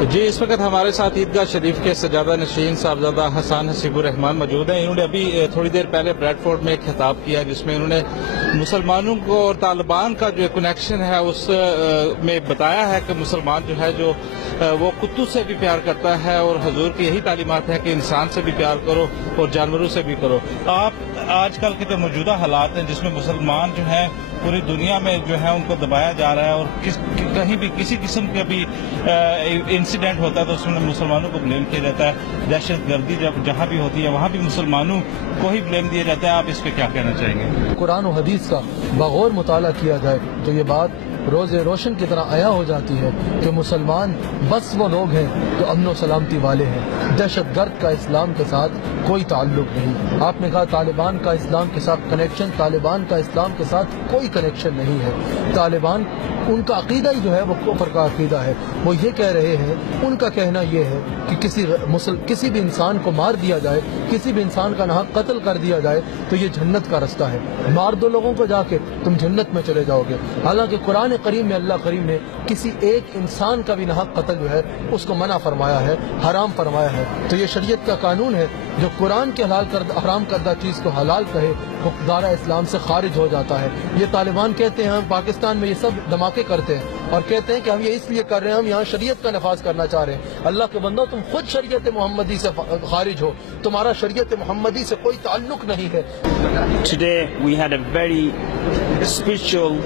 جی اس وقت ہمارے ساتھ عیدگاہ شریف کے سجادہ نشین صاحبزادہ حسان حسیب الرحمان موجود ہیں. انہوں نے ابھی تھوڑی دیر پہلے بریڈ فورڈ میں ایک خطاب کیا جس میں انہوں نے مسلمانوں کو اور طالبان کا جو کنیکشن ہے اس میں بتایا ہے کہ مسلمان جو ہے جو وہ کتوں سے بھی پیار کرتا ہے اور حضور کی یہی تعلیمات ہے کہ انسان سے بھی پیار کرو اور جانوروں سے بھی کرو. آپ آج کل کے جو موجودہ حالات ہیں جس میں مسلمان جو ہے پوری دنیا میں جو ہے ان کو دبایا جا رہا ہے اور کہیں بھی کسی قسم کا بھی انسیڈنٹ ہوتا ہے تو اس میں مسلمانوں کو بلیم کیا جاتا ہے. دہشت گردی جب جہاں بھی ہوتی ہے وہاں بھی مسلمانوں کو ہی بلیم دیا جاتا ہے. آپ اس پہ کیا کہنا چاہیں گے؟ قرآن و حدیث کا بغور مطالعہ کیا جائے تو یہ بات روز روشن کی طرح عیا ہو جاتی ہے کہ مسلمان بس وہ لوگ ہیں جو امن و سلامتی والے ہیں. دہشت گرد کا اسلام کے ساتھ کوئی تعلق نہیں. آپ نے کہا طالبان کا اسلام کے ساتھ کنیکشن، طالبان کا اسلام کے ساتھ کوئی کنیکشن نہیں ہے. طالبان ان کا عقیدہ ہی جو ہے وہ کفر کا عقیدہ ہے. وہ یہ کہہ رہے ہیں، ان کا کہنا یہ ہے کہ کسی بھی انسان کو مار دیا جائے، کسی بھی انسان کا ناحق قتل کر دیا جائے تو یہ جنت کا رستہ ہے. مار دو لوگوں کو جا کے تم جنت میں چلے جاؤ گے. حالانکہ قرآن کریم میں اللہ کریم نے کسی ایک انسان کا بھی ناحق قتل جو ہے اس کو منع فرمایا ہے، حرام فرمایا ہے. تو یہ شریعت کا قانون ہے. جو قرآن کے حرام کردہ چیز کو حلال کہے وہ دائرہ اسلام سے خارج ہو جاتا ہے. یہ طالبان کہتے ہیں ہم پاکستان میں یہ سب دھماکے کرتے ہیں اور کہتے ہیں کہ ہم یہ اس لیے کر رہے ہیں، ہم یہاں شریعت کا نفاذ کرنا چاہ رہے ہیں. اللہ کے بندو، تم خود شریعت محمدی سے خارج ہو، تمہارا شریعت محمدی سے کوئی تعلق نہیں ہے. Today we had a very spiritual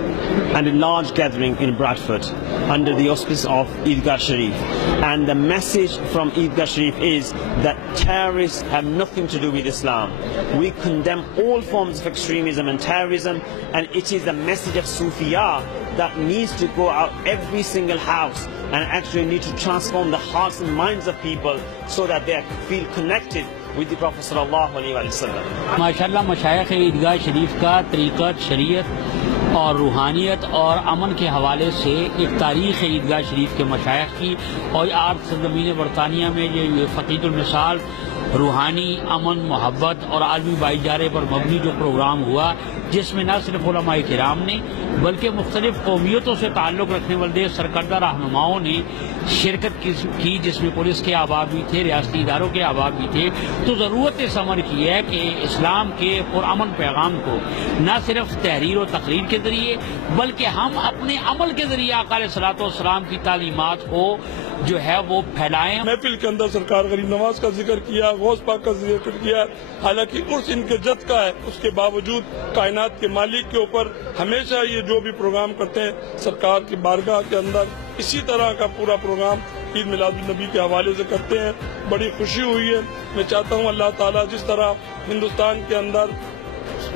and a large gathering in Bradford under the auspice of Eidgah Sharif, and the message from Eidgah Sharif is that terrorists have nothing to do with Islam. We condemn all forms of extremism and terrorism, and it is the message of Sufiya that needs to go out every single house and actually need to transform the hearts and minds of people so that they feel connected with the Prophet sallallahu alaihi wasallam. ماشاءاللہ مشائخ عیدگاہ شریف کا طریقت، شریعت اور روحانیت اور امن کے حوالے سے ایک تاریخ ہے عیدگاہ شریف کے مشائخ کی. اور آج سرزمین برطانیہ میں یہ فقید المثال روحانی امن، محبت اور عالمی بھائی چارے پر مبنی جو پروگرام ہوا، جس میں نہ صرف علماء کرام نے بلکہ مختلف قومیتوں سے تعلق رکھنے والے سرکردہ رہنماؤں نے شرکت کی، جس میں پولیس کے احباب بھی تھے، ریاستی اداروں کے احباب بھی تھے. تو ضرورت اس امر کی ہے کہ اسلام کے پرامن پیغام کو نہ صرف تحریر و تقریر کے ذریعے بلکہ ہم اپنے عمل کے ذریعے آقا علیہ الصلوۃ والسلام کی تعلیمات کو جو ہے وہ پھیلائیں. محفل کے اندر سرکار غریب نواز کا ذکر کیا، غوث پاک کا ذکر کیا. حالانکہ عرس ان کے جد کا ہے، اس کے باوجود کائنات کے مالک کے اوپر ہمیشہ یہ جو بھی پروگرام کرتے ہیں سرکار کی بارگاہ کے اندر اسی طرح کا پورا پروگرام عید میلاد النبی کے حوالے سے کرتے ہیں. بڑی خوشی ہوئی ہے. میں چاہتا ہوں اللہ تعالیٰ جس طرح ہندوستان کے اندر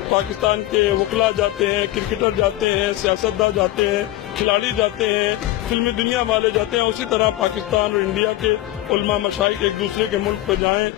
پاکستان کے وکلا جاتے ہیں، کرکٹر جاتے ہیں، سیاستداں جاتے ہیں، کھلاڑی جاتے ہیں، فلمی دنیا والے جاتے ہیں، اسی طرح پاکستان اور انڈیا کے علماء مشائخ ایک دوسرے کے ملک پہ جائیں.